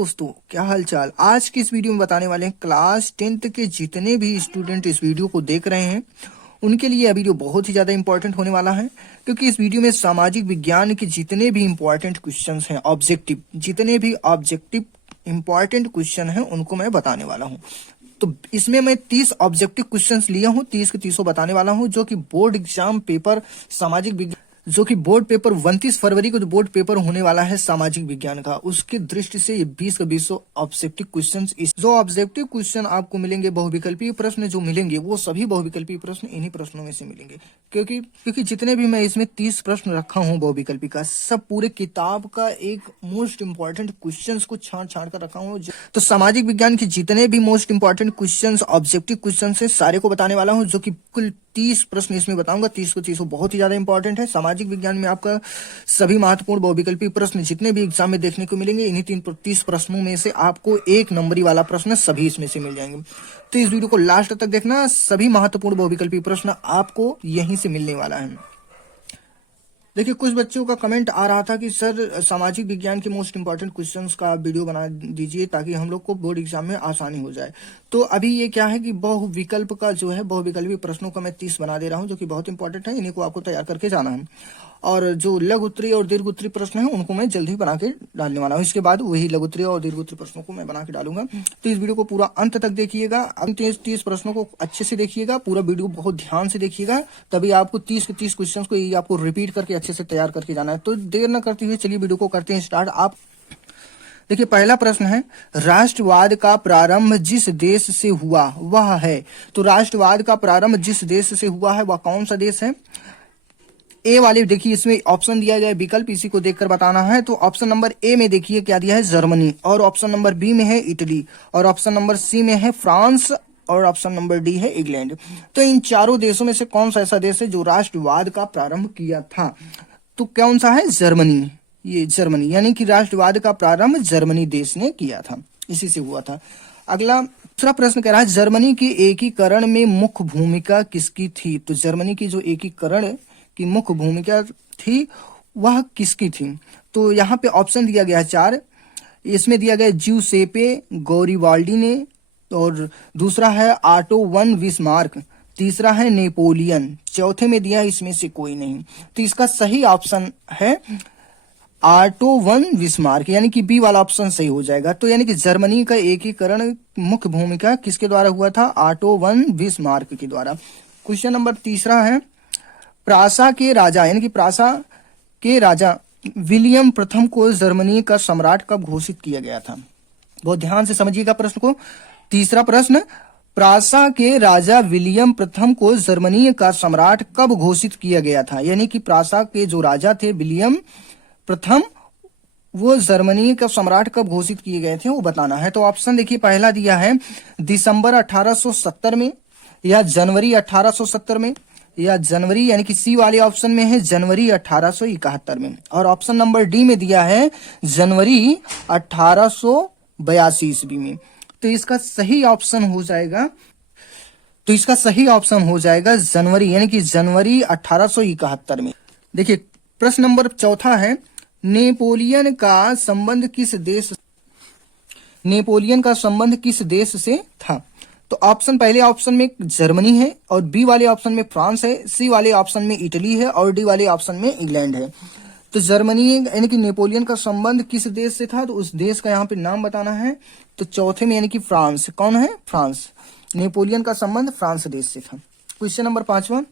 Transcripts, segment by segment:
दोस्तों, क्या हाल चाल। आज की इस वीडियो में बताने वाले हैं क्लास 10th के जितने भी स्टूडेंट इस वीडियो को देख रहे हैं उनके लिए यह वीडियो बहुत ही ज्यादा इंपॉर्टेंट होने वाला है, क्योंकि इस वीडियो में सामाजिक विज्ञान के जितने भी इंपॉर्टेंट क्वेश्चंस हैं, जितने भी ऑब्जेक्टिव इंपॉर्टेंट क्वेश्चन हैं उनको मैं बताने वाला हूँ। तो इसमें मैं 30 ऑब्जेक्टिव क्वेश्चंस लिया हूँ, 30 के 30 बताने वाला हूँ, जो कि बोर्ड एग्जाम पेपर सामाजिक विज्ञान, जो कि बोर्ड पेपर 29 फरवरी को जो बोर्ड पेपर होने वाला है सामाजिक विज्ञान का, उसकी दृष्टि से ये 20 का 20 ऑब्जेक्टिव क्वेश्चन। जो ऑब्जेक्टिव क्वेश्चन आपको मिलेंगे, बहुविकल्पीय प्रश्न जो मिलेंगे, वो सभी बहुविकल्पीय प्रश्न इन्हीं प्रश्नों में से मिलेंगे, क्योंकि जितने भी मैं इसमें 30 प्रश्न रखा हूँ बहुविकल्पी का, सब पूरे किताब का एक मोस्ट इंपॉर्टेंट क्वेश्चन को छांट कर रखा हूँ। तो सामाजिक विज्ञान के जितने भी most important question, objective question है, सारे को बताने वाला हूँ, जो कि कुल 30 प्रश्न इसमें बताऊंगा। 30 को 30 बहुत ही ज्यादा इंपॉर्टेंट है। सामाजिक विज्ञान में आपका सभी महत्वपूर्ण बहुविकल्पी प्रश्न जितने भी एग्जाम में देखने को मिलेंगे, इन्हीं 30 प्रश्नों में से आपको एक नंबरी वाला प्रश्न सभी इसमें से मिल जाएंगे। तो इस वीडियो को लास्ट तक देखना, सभी महत्वपूर्ण बहुविकल्पी प्रश्न आपको यहीं से मिलने वाला है। देखिए, कुछ बच्चों का कमेंट आ रहा था कि सर सामाजिक विज्ञान के मोस्ट इंपॉर्टेंट क्वेश्चंस का वीडियो बना दीजिए ताकि हम लोग को बोर्ड एग्जाम में आसानी हो जाए। तो अभी ये क्या है कि बहुविकल्प का जो है, बहुविकल्पी प्रश्नों का मैं 30 बना दे रहा हूं, जो कि बहुत इंपॉर्टेंट है। इन्हीं को आपको तैयार करके जाना है, और जो लघु उत्तरीय और दीर्घ उत्तरीय प्रश्न है उनको मैं जल्दी बना के डालने वाला हूँ। इसके बाद वही लघु उत्तरीय और दीर्घ उत्तरीय प्रश्नों को मैं बना के डालूंगा। तो इस वीडियो को पूरा अंत तक देखिएगा। 30 प्रश्नों को अच्छे से देखिएगा, पूरा वीडियो बहुत ध्यान से देखिएगा, तभी आपको 30 के 30 क्वेश्चन को आपको रिपीट करके अच्छे से तैयार करके जाना है। तो देर न करते हुए चलिए वीडियो को करते हैं स्टार्ट। आप देखिए, पहला प्रश्न है, राष्ट्रवाद का प्रारंभ जिस देश से हुआ वह है। तो राष्ट्रवाद का प्रारंभ जिस देश से हुआ है वह कौन सा देश है? ए वाले देखिए, इसमें ऑप्शन दिया गया विकल्प, इसी को देखकर बताना है। तो ऑप्शन नंबर ए में देखिए क्या दिया है, जर्मनी, और ऑप्शन नंबर बी में है इटली, और ऑप्शन नंबर सी में है फ्रांस, और ऑप्शन नंबर डी है इंग्लैंड। तो इन चारों देशों में से कौन सा ऐसा देश है जो राष्ट्रवाद का प्रारंभ किया था? तो कौन सा है? जर्मनी। ये जर्मनी, यानी कि राष्ट्रवाद का प्रारंभ जर्मनी देश ने किया था, इसी से हुआ था। अगला दूसरा प्रश्न कह रहा है, जर्मनी के एकीकरण में मुख्य भूमिका किसकी थी? तो जर्मनी की जो एकीकरण की मुख्य भूमिका थी वह किसकी थी? तो यहाँ पे ऑप्शन दिया गया है 4। इसमें दिया गया ज्यूसेपे गौरिबाल्डी ने, और दूसरा है ऑटो वन बिस्मार्क, तीसरा है नेपोलियन, चौथे में दिया इसमें से कोई नहीं। तो इसका सही ऑप्शन है ऑटो वन बिस्मार्क, यानी कि बी वाला ऑप्शन सही हो जाएगा। तो यानी कि जर्मनी का एकीकरण मुख्य भूमिका किसके द्वारा हुआ था? ऑटो वन बिस्मार्क के द्वारा। क्वेश्चन नंबर तीसरा है, प्रासा के राजा, यानी कि प्रासा के राजा विलियम प्रथम को जर्मनी का सम्राट कब घोषित किया गया था? बहुत ध्यान से समझिएगा प्रश्न को। तीसरा प्रश्न, प्रासा के राजा विलियम प्रथम को जर्मनी का सम्राट कब घोषित किया गया था? यानी कि प्रासा के जो राजा थे विलियम प्रथम, वो जर्मनी का सम्राट कब घोषित किए गए थे वो बताना है। तो ऑप्शन देखिए, पहला दिया है दिसंबर 1870 में, या जनवरी 1870 में, या जनवरी, यानी कि सी वाले ऑप्शन में है जनवरी 1871 में, और ऑप्शन नंबर डी में दिया है जनवरी 1882 ईस्वी में। तो इसका सही ऑप्शन हो जाएगा जनवरी, यानी कि जनवरी 1871 में। देखिए, प्रश्न नंबर चौथा है, नेपोलियन का संबंध किस देश से था? तो ऑप्शन, पहले ऑप्शन में जर्मनी है, और बी वाले ऑप्शन में फ्रांस है, सी वाले ऑप्शन में इटली है, और डी वाले ऑप्शन में इंग्लैंड है। तो जर्मनी यानी कि नेपोलियन का संबंध किस देश से था? तो उस देश का यहाँ पे नाम बताना है। तो चौथे में यानी कि फ्रांस, कौन है? फ्रांस। नेपोलियन का संबंध फ्रांस देश से था। क्वेश्चन नंबर 5वां,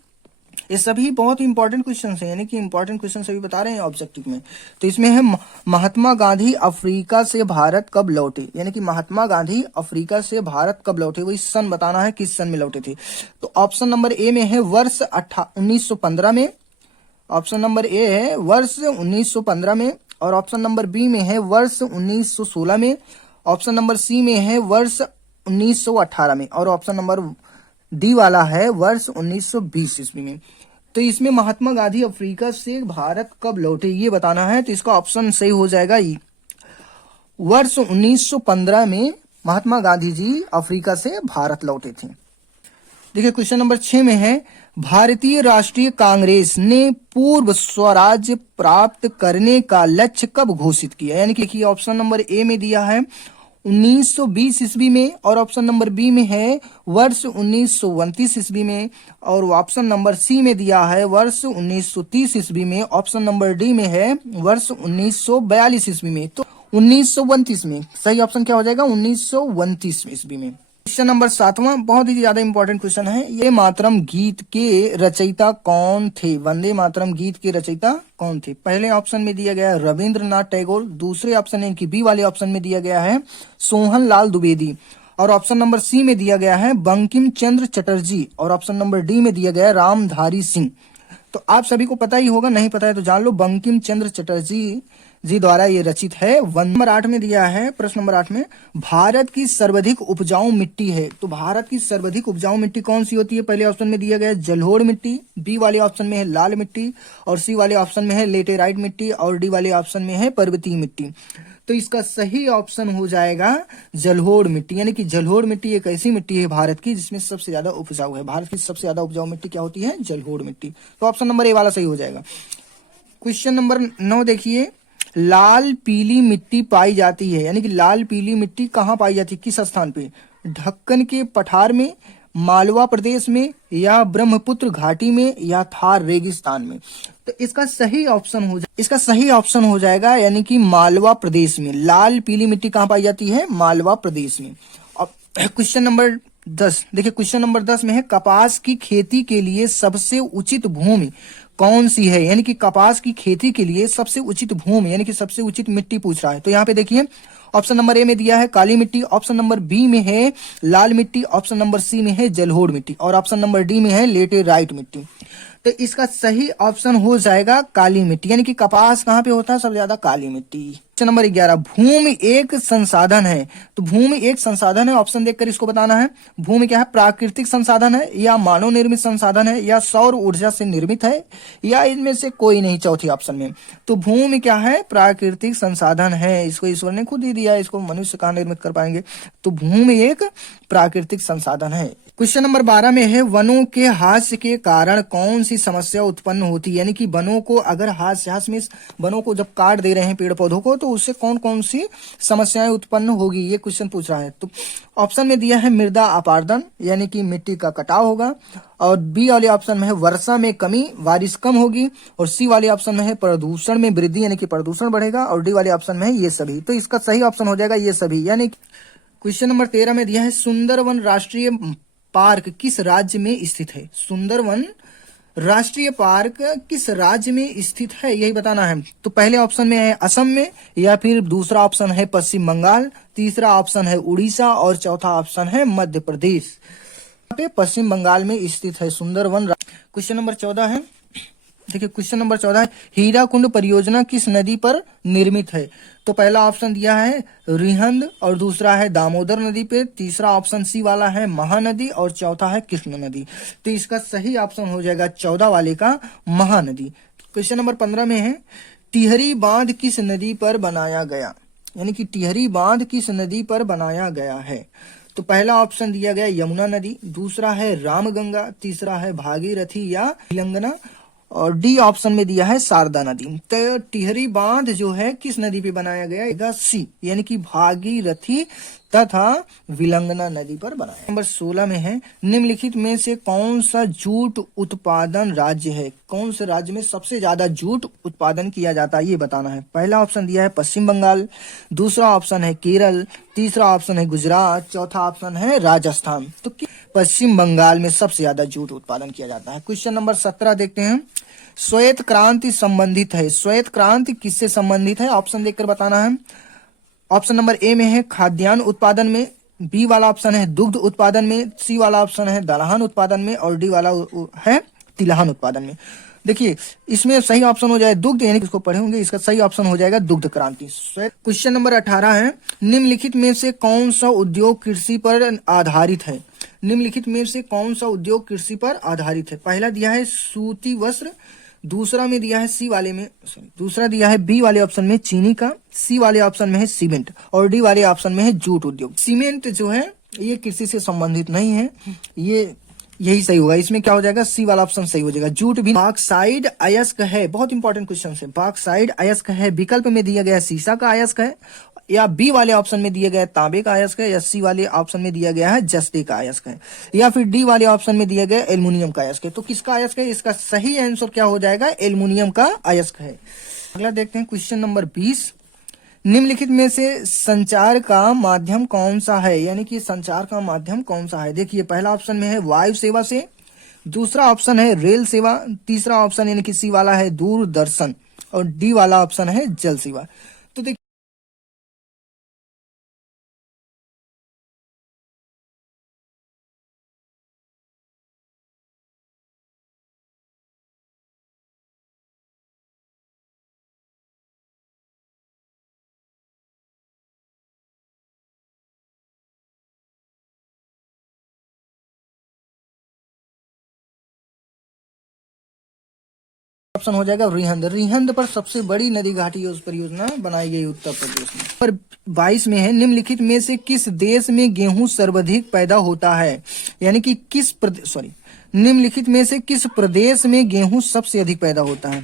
ये सभी बहुत इंपॉर्टेंट क्वेश्चन हैं, यानी कि इंपॉर्टेंट क्वेश्चन सभी बता रहे हैं ऑब्जेक्टिव में। तो इसमें है, महात्मा गांधी अफ्रीका से भारत कब लौटे? यानी कि महात्मा गांधी अफ्रीका से भारत कब लौटे, वही सन बताना है, किस सन में लौटे थे। तो ऑप्शन नंबर ए में है वर्ष 1915 में, ऑप्शन नंबर ए है वर्ष 1915 में, और ऑप्शन नंबर बी में है वर्ष 1916 में, ऑप्शन नंबर सी में है वर्ष 1918 में, और ऑप्शन नंबर डी वाला है वर्ष 1920 ईस्वी में। तो इसमें महात्मा गांधी अफ्रीका से भारत कब लौटे ये बताना है। तो इसका ऑप्शन सही हो जाएगा वर्ष 1915 में महात्मा गांधी जी अफ्रीका से भारत लौटे थे। देखिए क्वेश्चन नंबर 6 में है, भारतीय राष्ट्रीय कांग्रेस ने पूर्ण स्वराज्य प्राप्त करने का लक्ष्य कब घोषित किया? यानी कि ऑप्शन नंबर ए में दिया है 1920 ईस्वी में, और ऑप्शन नंबर बी में है वर्ष 1929 ईस्वी में, और ऑप्शन नंबर सी में दिया है वर्ष 1930 ईस्वी में, ऑप्शन नंबर डी में है वर्ष 1942 ईस्वी में। तो 1929 में सही ऑप्शन क्या हो जाएगा? 1929 ईस्वी में। क्वेश्चन नंबर 7वां बहुत ही ज्यादा इंपॉर्टेंट क्वेश्चन है। ये मातरम गीत के रचयिता कौन थे? वंदे मातरम गीत के रचयिता कौन थे? पहले ऑप्शन में दिया गया है रविंद्रनाथ टैगोर, दूसरे ऑप्शन है कि बी वाले ऑप्शन में दिया गया है सोहन लाल द्विवेदी, और ऑप्शन नंबर सी में दिया गया है बंकिम चंद्र चटर्जी, और ऑप्शन नंबर डी में दिया गया है रामधारी सिंह। तो आप सभी को पता ही होगा, नहीं पता है तो जान लो, बंकिम चंद्र चटर्जी जी द्वारा ये रचित है। नंबर 8 में दिया है, प्रश्न नंबर 8 में, भारत की सर्वाधिक उपजाऊ मिट्टी है। तो भारत की सर्वाधिक उपजाऊ मिट्टी कौन सी होती है? पहले ऑप्शन में दिया गया है जलोढ़ मिट्टी, बी वाले ऑप्शन में है लाल मिट्टी, और सी वाले ऑप्शन में है लेटेराइट मिट्टी, और डी वाले ऑप्शन में है पर्वतीय मिट्टी। तो इसका सही ऑप्शन हो जाएगा जलोढ़ मिट्टी। यानी कि जलोढ़ मिट्टी एक ऐसी मिट्टी है भारत की जिसमें सबसे ज्यादा उपजाऊ है। भारत की सबसे ज्यादा उपजाऊ मिट्टी क्या होती है? जलोढ़ मिट्टी। तो ऑप्शन नंबर ए वाला सही हो जाएगा। क्वेश्चन नंबर 9 देखिए, लाल पीली मिट्टी पाई जाती है, यानी कि लाल पीली मिट्टी कहाँ पाई जाती है, किस स्थान पे? ढक्कन के पठार में, मालवा प्रदेश में, या ब्रह्मपुत्र घाटी में, या थार रेगिस्तान में। तो इसका सही ऑप्शन हो जाएगा यानी कि मालवा प्रदेश में। लाल पीली मिट्टी कहाँ पाई जाती है? मालवा प्रदेश में। अब क्वेश्चन नंबर 10 देखिए, क्वेश्चन नंबर 10 में है, कपास की खेती के लिए सबसे उचित भूमि कौन सी है? यानी कि कपास की खेती के लिए सबसे उचित भूमि यानी कि सबसे उचित मिट्टी पूछ रहा है। तो यहाँ पे देखिए ऑप्शन नंबर ए में दिया है काली मिट्टी, ऑप्शन नंबर बी में है लाल मिट्टी, ऑप्शन नंबर सी में है जलोढ़ मिट्टी, और ऑप्शन नंबर डी में है लेटेराइट मिट्टी। तो इसका सही ऑप्शन हो जाएगा काली मिट्टी। यानी कि कपास कहाँ पे होता है सबसे ज्यादा? काली मिट्टी। क्वेश्चन नंबर 11, भूमि एक संसाधन है। तो भूमि एक संसाधन है, ऑप्शन देखकर इसको बताना है। भूमि क्या है? प्राकृतिक संसाधन है, या मानव निर्मित संसाधन है, या सौर ऊर्जा से निर्मित है, या इनमें से कोई नहीं चौथी ऑप्शन में। तो भूमि क्या है? प्राकृतिक संसाधन है। इसको ईश्वर ने खुद ही दिया है, इसको मनुष्य कहाँ निर्मित कर पाएंगे। तो भूमि एक प्राकृतिक संसाधन है। क्वेश्चन नंबर 12 में है, वनों के ह्रास के कारण कौन सी समस्या उत्पन्न होती है? यानी कि वनों को अगर ह्रास में वनों को जब काट दे रहे हैं पेड़ पौधों को, तो उससे कौन कौन सी समस्याएं उत्पन्न होगी, ये क्वेश्चन पूछ रहा है। तो ऑप्शन में दिया है मृदा अपारदन, यानी कि मिट्टी का कटाव होगा, और बी वाले ऑप्शन में है वर्षा में कमी, बारिश कम होगी, और सी वाले ऑप्शन में है प्रदूषण में वृद्धि, यानी कि प्रदूषण बढ़ेगा, और डी वाले ऑप्शन में है ये सभी। तो इसका सही ऑप्शन हो जाएगा ये सभी। यानी क्वेश्चन नंबर 13 में दिया है, सुंदरवन राष्ट्रीय पार्क किस राज्य में स्थित है? सुंदरवन राष्ट्रीय पार्क किस राज्य में स्थित है, यही बताना है। तो पहले ऑप्शन में है असम में, या फिर दूसरा ऑप्शन है पश्चिम बंगाल, तीसरा ऑप्शन है उड़ीसा, और चौथा ऑप्शन है मध्य प्रदेश। यहाँ पे पश्चिम बंगाल में स्थित है सुंदरवन। क्वेश्चन नंबर 14 है, देखिए क्वेश्चन नंबर 14 है, हीराकुंड परियोजना किस नदी पर निर्मित है? तो पहला ऑप्शन दिया है रिहंद, और दूसरा है दामोदर नदी पे, तीसरा ऑप्शन सी वाला है महानदी, और चौथा है कृष्ण नदी। तो इसका सही ऑप्शन हो जाएगा 14 वाले का महानदी। क्वेश्चन नंबर 15 में है, टिहरी बांध किस नदी पर बनाया गया? यानी कि टिहरी बांध किस नदी पर बनाया गया है? तो पहला ऑप्शन दिया गया यमुना नदी, दूसरा है रामगंगा, तीसरा है भागीरथी या तेलंगाना, और डी ऑप्शन में दिया है शारदा नदी। तो टिहरी बांध जो है किस नदी पे बनाया गया है? सी, यानी कि भागीरथी तथा विलंगना नदी पर बनाया। नंबर 16 में है, निम्नलिखित में से कौन सा जूट उत्पादन राज्य है? कौन से राज्य में सबसे ज्यादा जूट उत्पादन किया जाता है, ये बताना है। पहला ऑप्शन दिया है पश्चिम बंगाल, दूसरा ऑप्शन है केरल, तीसरा ऑप्शन है गुजरात, चौथा ऑप्शन है राजस्थान। तो पश्चिम बंगाल में सबसे ज्यादा जूट उत्पादन किया जाता है। क्वेश्चन नंबर 17 देखते हैं, श्वेत क्रांति संबंधित है। श्वेत क्रांति किससे संबंधित है? ऑप्शन देखकर बताना है। ऑप्शन नंबर ए में है खाद्यान्न उत्पादन में, बी वाला ऑप्शन है दुग्ध उत्पादन में, सी वाला ऑप्शन है दलहन उत्पादन में, और डी वाला है तिलहन उत्पादन में। देखिए इसमें सही ऑप्शन हो जाए दुग्ध, यानी इसको पढ़े होंगे, इसका सही ऑप्शन हो जाएगा दुग्ध क्रांति। क्वेश्चन नंबर 18 है, निम्नलिखित में से कौन सा उद्योग कृषि पर आधारित है? निम्नलिखित में से कौन सा उद्योग कृषि पर आधारित है? पहला दिया है सूती वस्त्र, दूसरा में दिया है दूसरा दिया है बी वाले ऑप्शन में चीनी का, सी वाले ऑप्शन में है सीमेंट, और डी वाले ऑप्शन में है जूट उद्योग। सीमेंट जो है ये कृषि से संबंधित नहीं है, ये यही सही होगा। इसमें क्या हो जाएगा, सी वाला ऑप्शन सही हो जाएगा। जूट भी बॉक्साइड अयस्क है, बहुत इंपॉर्टेंट क्वेश्चन है। बॉक्साइड अयस्क है, विकल्प में दिया गया सीसा का अयस्क है, या बी वाले ऑप्शन में दिया गया तांबे का अयस्क है, या सी वाले ऑप्शन में दिया गया है जस्ते का अयस्क है, या फिर डी वाले ऑप्शन में दिया गया एल्युमिनियम का अयस्क है। तो किसका अयस्क है, इसका सही आंसर क्या हो जाएगा, एल्युमिनियम का अयस्क है। अगला देखते हैं क्वेश्चन नंबर 20। निम्नलिखित में से संचार का माध्यम कौन सा है, यानी कि संचार का माध्यम कौन सा है। देखिए पहला ऑप्शन में है वायु सेवा से, दूसरा ऑप्शन है रेल सेवा, तीसरा ऑप्शन यानी कि सी वाला है दूरदर्शन, और डी वाला ऑप्शन है जल सेवा। तो देखिए ऑप्शन हो जाएगा रिहंद। रिहंद पर सबसे बड़ी नदी घाटी उस परियोजना बनाई गई उत्तर प्रदेश में। पर 22 में है, निम्नलिखित में से किस देश में गेहूं सर्वाधिक पैदा होता है, यानी कि निम्नलिखित में से किस प्रदेश में गेहूं सबसे अधिक पैदा होता है।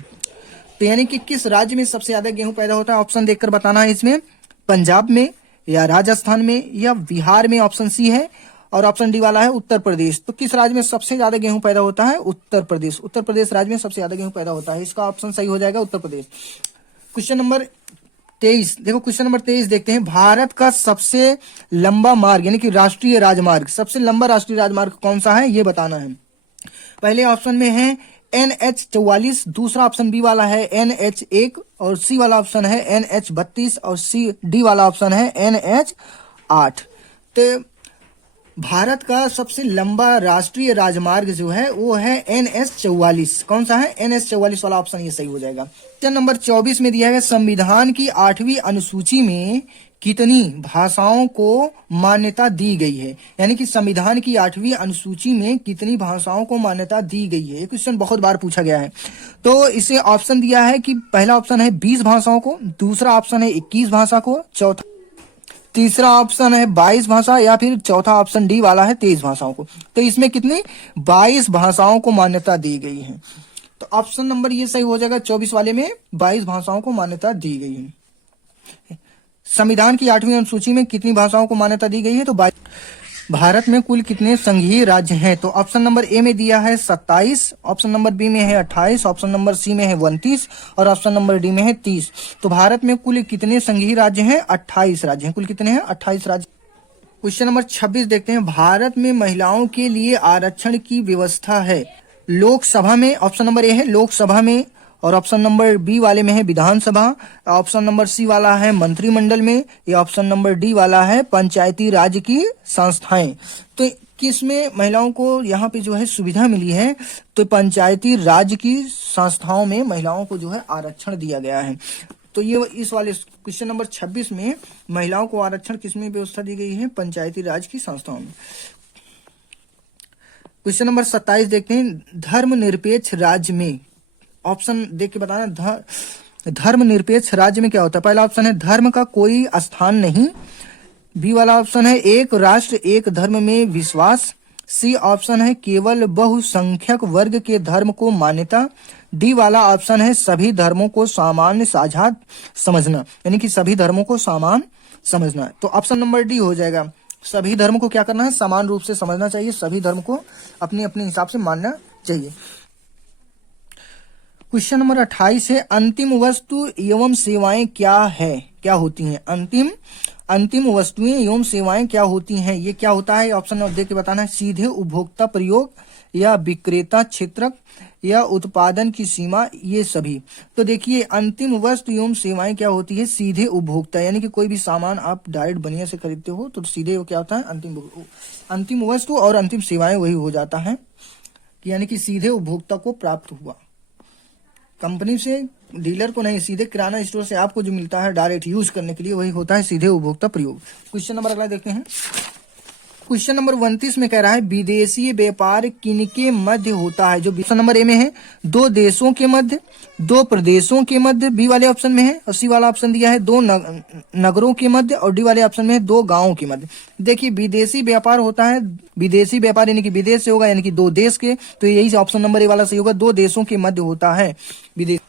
तो यानी कि किस राज्य में सबसे ज्यादा गेहूं पैदा होता है, ऑप्शन देखकर बताना है इसमें। पंजाब में, या राजस्थान में, या बिहार में, ऑप्शन सी है, और ऑप्शन डी वाला है उत्तर प्रदेश। तो किस राज्य में सबसे ज्यादा गेहूं पैदा होता है, उत्तर प्रदेश। उत्तर प्रदेश राज्य में सबसे ज्यादा गेहूं पैदा होता है, इसका ऑप्शन सही हो जाएगा उत्तर प्रदेश। क्वेश्चन नंबर 23 देखो, क्वेश्चन नंबर 23 देखते हैं। भारत का सबसे लंबा मार्ग यानी कि राष्ट्रीय राजमार्ग, सबसे लंबा राष्ट्रीय राजमार्ग कौन सा है, ये बताना है। पहले ऑप्शन में है NH44, दूसरा ऑप्शन बी वाला है NH1, और सी वाला ऑप्शन है NH32, और डी वाला ऑप्शन है NH8। तो भारत का सबसे लंबा राष्ट्रीय राजमार्ग जो है वो है NH44। कौन सा है, NH44 वाला ऑप्शन ये सही हो जाएगा। क्वेश्चन नंबर 24 में दिया है, संविधान की 8वीं अनुसूची में कितनी भाषाओं को मान्यता दी गई है, यानी कि संविधान की 8वीं अनुसूची में कितनी भाषाओं को मान्यता दी गई है। ये क्वेश्चन बहुत बार पूछा गया है। तो इसे ऑप्शन दिया है कि पहला ऑप्शन है 20 भाषाओं को, दूसरा ऑप्शन है 21 भाषा को, तीसरा ऑप्शन है 22 भाषा, या फिर चौथा ऑप्शन डी वाला है 23 भाषाओं को। तो इसमें कितनी 22 भाषाओं को मान्यता दी गई है। तो ऑप्शन नंबर ये सही हो जाएगा, 24 वाले में 22 भाषाओं को मान्यता दी गई है। संविधान की 8वीं अनुसूची में कितनी भाषाओं को मान्यता दी गई है, तो 22। भारत में कुल कितने संघीय राज्य हैं, तो ऑप्शन नंबर ए में दिया है 27, ऑप्शन नंबर बी में है 28, ऑप्शन नंबर सी में है 29, और ऑप्शन नंबर डी में है 30। तो भारत में कुल कितने संघीय राज्य हैं, 28 राज्य हैं। कुल कितने हैं, 28 राज्य। क्वेश्चन नंबर 26 देखते हैं। भारत में महिलाओं के लिए आरक्षण की व्यवस्था है लोकसभा में, ऑप्शन नंबर ए है लोकसभा में, और ऑप्शन नंबर बी वाले में है विधानसभा, ऑप्शन नंबर सी वाला है मंत्रिमंडल में, या ऑप्शन नंबर डी वाला है पंचायती राज की संस्थाएं। तो किस में महिलाओं को यहाँ पे जो है सुविधा मिली है, तो पंचायती राज की संस्थाओं में महिलाओं को जो है आरक्षण दिया गया है। तो ये इस वाले क्वेश्चन नंबर 26 में महिलाओं को आरक्षण किसमें व्यवस्था दी गई है, पंचायती राज की संस्थाओं में। क्वेश्चन नंबर 27 देखते हैं। धर्मनिरपेक्ष राज्य में, ऑप्शन देख के बताना, धर्मनिरपेक्ष राज्य में क्या होता है। पहला ऑप्शन है धर्म का कोई स्थान नहीं, बी वाला ऑप्शन है एक राष्ट्र एक धर्म में विश्वास, सी ऑप्शन है केवल बहुसंख्यक वर्ग के धर्म को मान्यता, डी वाला ऑप्शन है सभी धर्मों को सामान्य साझा समझना, यानी कि सभी धर्मों को समान समझना। तो ऑप्शन नंबर डी हो जाएगा, सभी धर्म को क्या करना है, समान रूप से समझना चाहिए, सभी धर्म को अपने अपने हिसाब से मानना चाहिए। क्वेश्चन नंबर 28 है। अंतिम वस्तु एवं सेवाएं क्या है, क्या होती हैं, अंतिम वस्तुएं एवं सेवाएं क्या होती हैं, ये क्या होता है, ऑप्शन देख के बताना है। सीधे उपभोक्ता प्रयोग, या विक्रेता क्षेत्रक, या उत्पादन की सीमा, ये सभी। तो देखिए अंतिम वस्तु एवं सेवाएं क्या होती है, सीधे उपभोक्ता, यानी कि कोई भी सामान आप डायरेक्ट बनिया से खरीदते हो तो सीधे वो क्या होता है, अंतिम वस्तु, और अंतिम सेवाएं वही हो जाता है, यानी कि सीधे उपभोक्ता को प्राप्त हुआ, कंपनी से डीलर को नहीं, सीधे किराना स्टोर से आपको जो मिलता है डायरेक्ट यूज करने के लिए, वही होता है सीधे उपभोक्ता प्रयोग। क्वेश्चन नंबर अगला देखते हैं। क्वेश्चन नंबर 29 में कह रहा है विदेशी व्यापार किनके मध्य होता है। जो ऑप्शन नंबर ए में है, दो देशों के मध्य, दो प्रदेशों के मध्य बी वाले ऑप्शन में है, और सी वाला ऑप्शन दिया है दो नगरों के मध्य, और डी वाले ऑप्शन में है दो गांवों के मध्य। देखिए विदेशी व्यापार होता है, विदेशी व्यापार यानी कि विदेश से होगा, यानी कि दो देश के, तो यही ऑप्शन नंबर ए वाला सही होगा, दो देशों के मध्य होता है विदेश।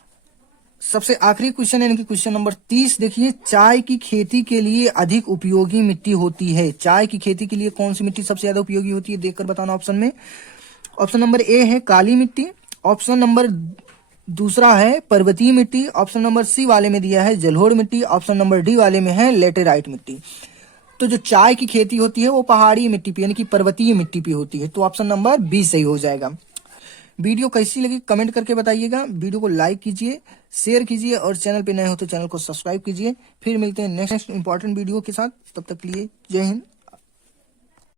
सबसे आखिरी क्वेश्चन यानी कि क्वेश्चन नंबर 30 देखिए, चाय की खेती के लिए अधिक उपयोगी मिट्टी होती है। चाय की खेती के लिए कौन सी मिट्टी सबसे ज्यादा उपयोगी होती है, देखकर बताना ऑप्शन में। ऑप्शन नंबर ए है काली मिट्टी, ऑप्शन नंबर दूसरा है पर्वतीय मिट्टी, ऑप्शन नंबर सी वाले में दिया है जलोढ़ मिट्टी, ऑप्शन नंबर डी वाले में है लेटेराइट मिट्टी। तो जो चाय की खेती होती है वो पहाड़ी मिट्टी पे यानी कि पर्वतीय मिट्टी पे होती है, तो ऑप्शन नंबर बी सही हो जाएगा। वीडियो कैसी लगी कमेंट करके बताइएगा, वीडियो को लाइक कीजिए, शेयर कीजिए, और चैनल पे नए हो तो चैनल को सब्सक्राइब कीजिए। फिर मिलते हैं नेक्स्ट इंपॉर्टेंट वीडियो के साथ, तब तक के लिए जय हिंद।